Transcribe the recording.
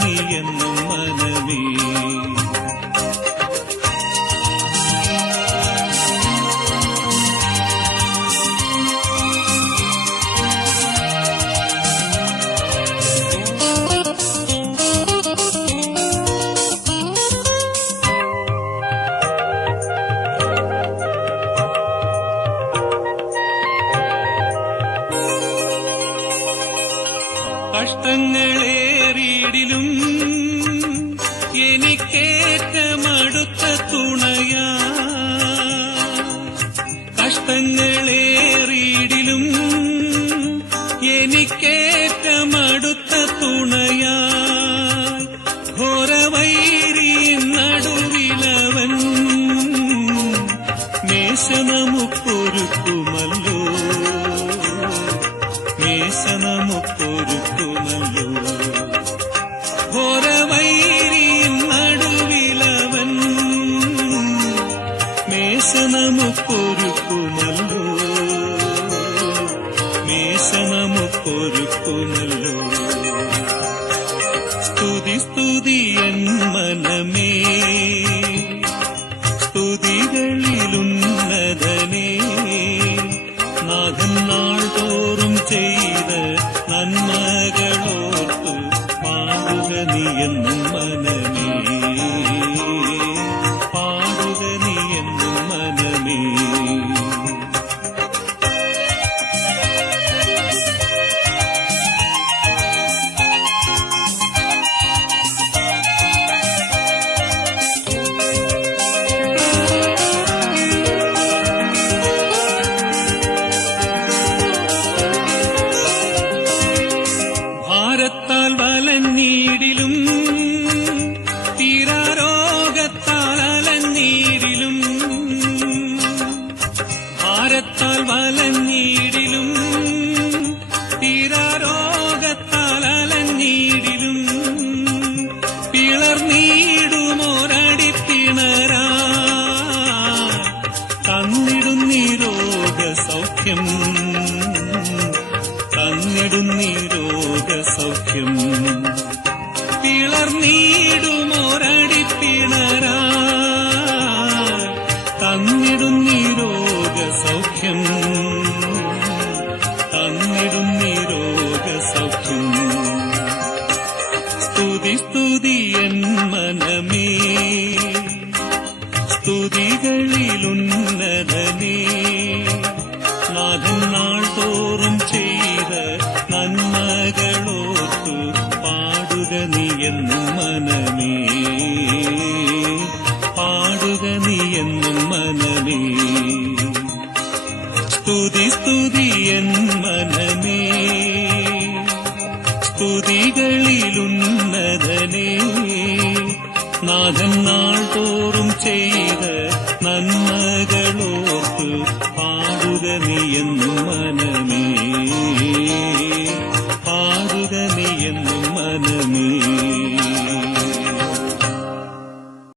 നീ എന്നും മനമേ കഷ്ടങ്ങളേറിയിടിലും എനിക്കേറ്റമടുത്ത തുണയാ. കഷ്ടങ്ങളേറിയിടിലും നമുക്കൊരുക്കുമല്ലോ മേശ നമുക്കൊരുക്കുമല്ലോ സ്തുതി സ്തുതി എൻ മനമേ. സ്തുതികളിലുന്നതനേ. നാഥൻ നാൾ തോറും ചെയ്ത നന്മകളോർത്തു പാടുക നീ തന്നിടും നിരോഗ സൗഖ്യം സ്തുതി സ്തുതി എൻ മനമേ. സ്തുതികളിലുന്നതനേ. നാഥൻ നാൾ തോറും ചെയ്ത നന്മകളോർത്തു പാടുക നീ എന്നും മനമേ. പാടുക നീ എന്നും മനമേ. സ്തുതി സ്തുതി എൻ നാഥൻ നാൾ തോറും ചെയ്ത